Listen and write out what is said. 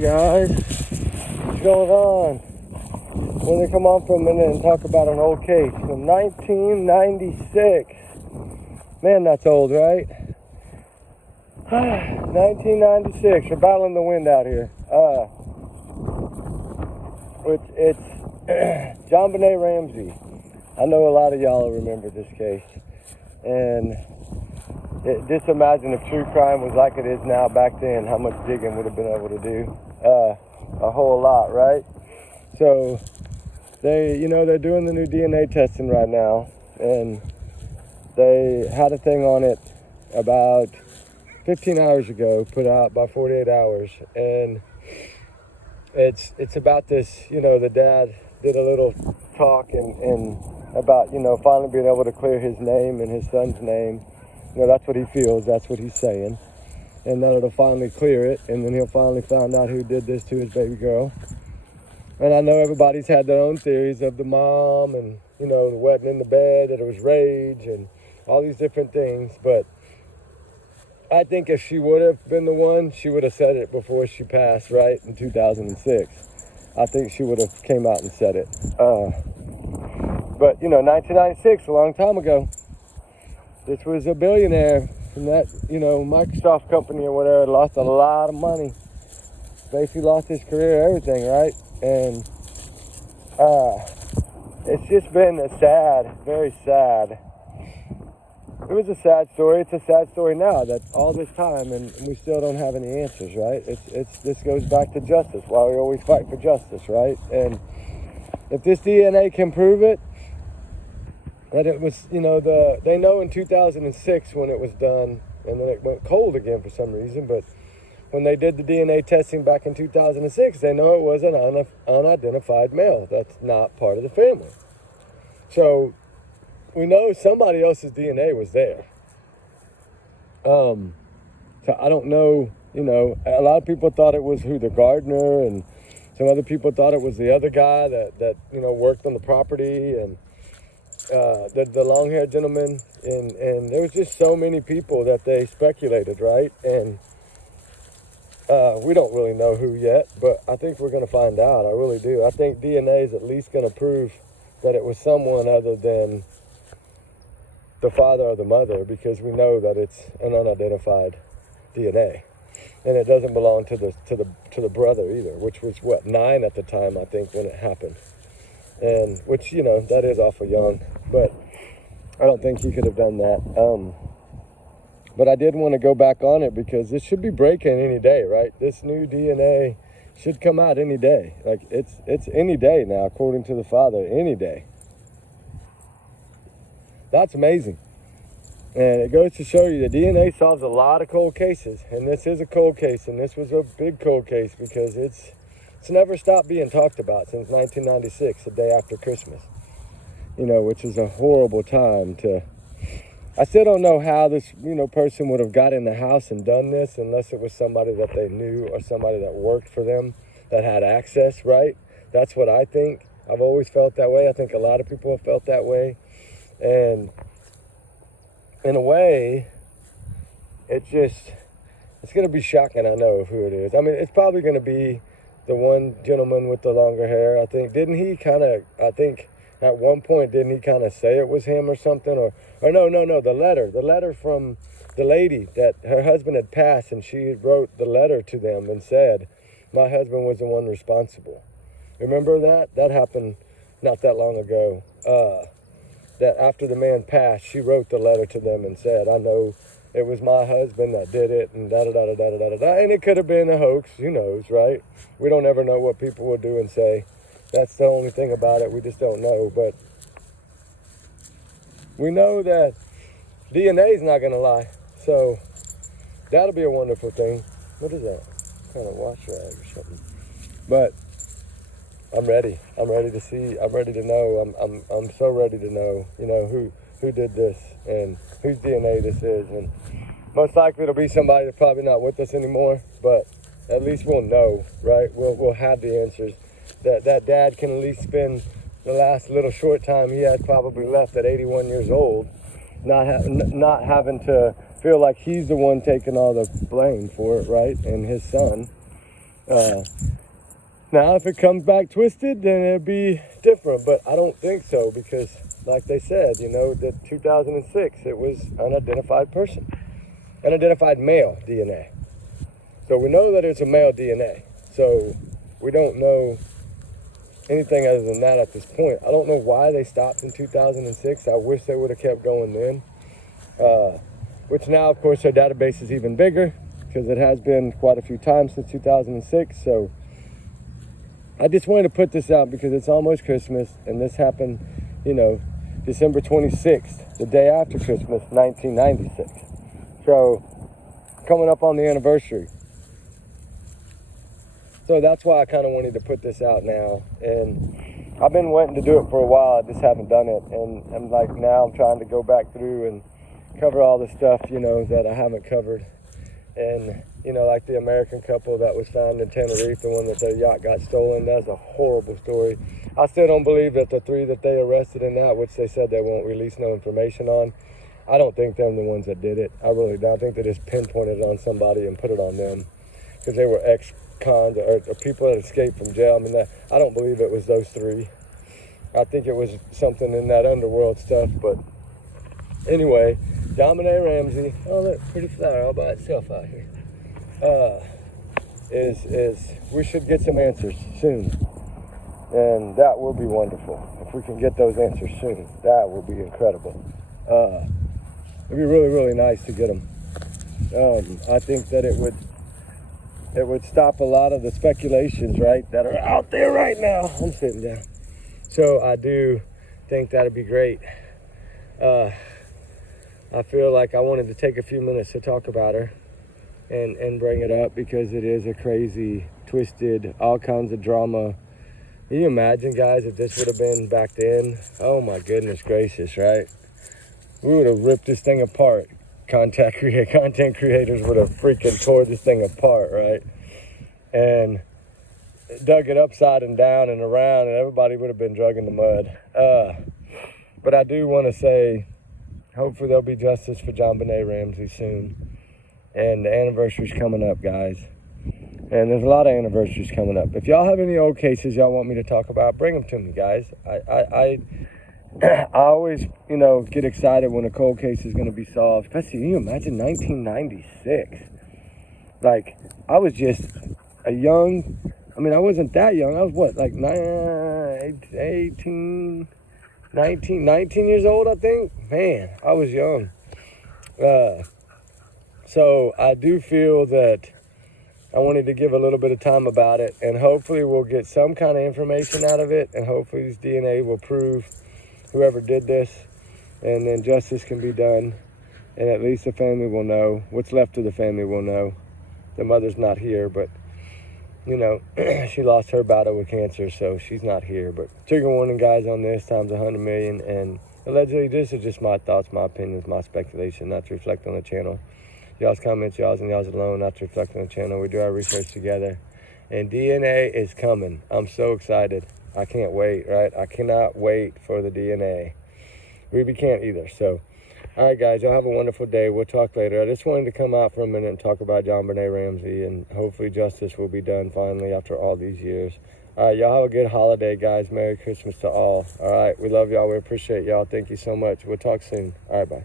Guys, what's going on? We're going to come on for a minute and talk about an old case from 1996. Man, that's old, right? 1996. We're battling the wind out here. It's Jonbenet Ramsey. I know a lot of y'all will remember this case. And just imagine if true crime was like it is now back then, how much digging would have been able to do. A whole lot, right? So they're doing the new DNA testing right now, and they had a thing on it about 15 hours ago, put out by 48 hours, and it's about this. The dad did a little talk and about finally being able to clear his name and his son's name. That's what he feels. That's what he's saying. And that it'll finally clear it, and then he'll finally find out who did this to his baby girl. And I know everybody's had their own theories of the mom and, the wedding in the bed, that it was rage and all these different things. But I think if she would have been the one, she would have said it before she passed, right, in 2006. I think she would have came out and said it. But, 1996, a long time ago, this was a billionaire from that, Microsoft company or whatever, lost a lot of money. Basically lost his career, everything, right? And it's just been very sad. It was a sad story. It's a sad story now that all this time and we still don't have any answers, right? This goes back to justice, why we always fight for justice, right? And if this DNA can prove it, that it was, they know in 2006 when it was done, and then it went cold again for some reason, but when they did the DNA testing back in 2006, they know it was an unidentified male. That's not part of the family. So we know somebody else's DNA was there. So I don't know, a lot of people thought it was the gardener, and some other people thought it was the other guy that worked on the property, and the long-haired gentleman, and there was just so many people that they speculated, right? And we don't really know who yet, but I think we're going to find out. I really do. I think DNA is at least going to prove that it was someone other than the father or the mother, because we know that it's an unidentified DNA, and it doesn't belong to the brother either, which was 9 at the time, I think, when it happened. And which, that is awful young, but I don't think he could have done that. But I did want to go back on it because this should be breaking any day, right? This new DNA should come out any day. Like it's any day now, according to the father, any day. That's amazing. And it goes to show you that DNA solves a lot of cold cases, and this is a cold case, and this was a big cold case because it's never stopped being talked about since 1996, the day after Christmas, which is a horrible time to... I still don't know how this, person would have got in the house and done this unless it was somebody that they knew or somebody that worked for them that had access, right? That's what I think. I've always felt that way. I think a lot of people have felt that way. And in a way, it's going to be shocking, I know, who it is. I mean, it's probably going to be the one gentleman with the longer hair. I think, at one point, didn't he kind of say it was him or something? Or no, the letter from the lady that her husband had passed, and she wrote the letter to them and said, my husband was the one responsible. Remember that? That happened not that long ago. That after the man passed, she wrote the letter to them and said, I know it was my husband that did it, and da-da-da-da-da-da-da. And it could have been a hoax. Who knows, right? We don't ever know what people will do and say. That's the only thing about it. We just don't know. But we know that DNA is not going to lie. So that'll be a wonderful thing. What is that? Kind of wash rag or something. But I'm ready. I'm ready to see. I'm ready to know. I'm so ready to know, who did this and whose DNA this is. And most likely it'll be somebody that's probably not with us anymore, but at least we'll know, right? We'll have the answers. That dad can at least spend the last little short time he had probably left at 81 years old, not having to feel like he's the one taking all the blame for it, right? And his son. Now, if it comes back twisted, then it'll be different, but I don't think so because, like they said, you know, that 2006, it was unidentified person, unidentified male DNA. So we know that it's a male DNA. So we don't know anything other than that at this point. I don't know why they stopped in 2006. I wish they would have kept going then. Which now, of course, their database is even bigger because it has been quite a few times since 2006. So I just wanted to put this out because it's almost Christmas, and this happened, you know, December 26th, the day after Christmas, 1996. So coming up on the anniversary. So that's why I kind of wanted to put this out now. And I've been wanting to do it for a while. I just haven't done it. And I'm like, now I'm trying to go back through and cover all the stuff, you know, that I haven't covered. And, you know, like the American couple that was found in Tenerife, the one that their yacht got stolen, that's a horrible story. I still don't believe that the 3 that they arrested in that, which they said they won't release no information on, I don't think they're the ones that did it. I really don't. I think they just pinpointed it on somebody and put it on them because they were ex-cons or people that escaped from jail. I mean, I don't believe it was those 3. I think it was something in that underworld stuff. But anyway, Jonbenet Ramsey, oh look, pretty flower all by itself out here, is we should get some answers soon. And that will be wonderful. If we can get those answers soon, that will be incredible. It'd be really, really nice to get them. I think that it would stop a lot of the speculations, right, that are out there right now. I'm sitting down. So I do think that'd be great. I feel like I wanted to take a few minutes to talk about her and bring it up because it is a crazy, twisted, all kinds of drama. Can you imagine, guys, if this would have been back then? Oh my goodness gracious, right? We would have ripped this thing apart. Content creators would have freaking tore this thing apart, right? And dug it upside and down and around, and everybody would have been dragged in the mud. But I do want to say, hopefully there'll be justice for Jonbenet Ramsey soon. And the anniversary's coming up, guys. And there's a lot of anniversaries coming up. If y'all have any old cases y'all want me to talk about, bring them to me, guys. I always, you know, get excited when a cold case is going to be solved. Especially, can you imagine 1996? Like, I was just a young, I mean, I wasn't that young. I was what, like 19 years old, I think? Man, I was young. So I do feel that I wanted to give a little bit of time about it, and hopefully we'll get some kind of information out of it, and hopefully this DNA will prove whoever did this, and then justice can be done, and at least the family will know. What's left of the family will know. The mother's not here, but, you know, she lost her battle with cancer, so she's not here. But trigger warning, guys, on this times 100 million, and allegedly this is just my thoughts, my opinions, my speculation, not to reflect on the channel. Y'all's comments, y'all's and y'all's alone, not to reflect on the channel. We do our research together, and DNA is coming. I'm so excited. I can't wait, right? I cannot wait for the DNA. Ruby can't either. So, all right, guys, y'all have a wonderful day. We'll talk later. I just wanted to come out for a minute and talk about Jonbenet Ramsey, and hopefully justice will be done finally after all these years. All right, y'all have a good holiday, guys. Merry Christmas to all. All right, we love y'all. We appreciate y'all. Thank you so much. We'll talk soon. All right, bye.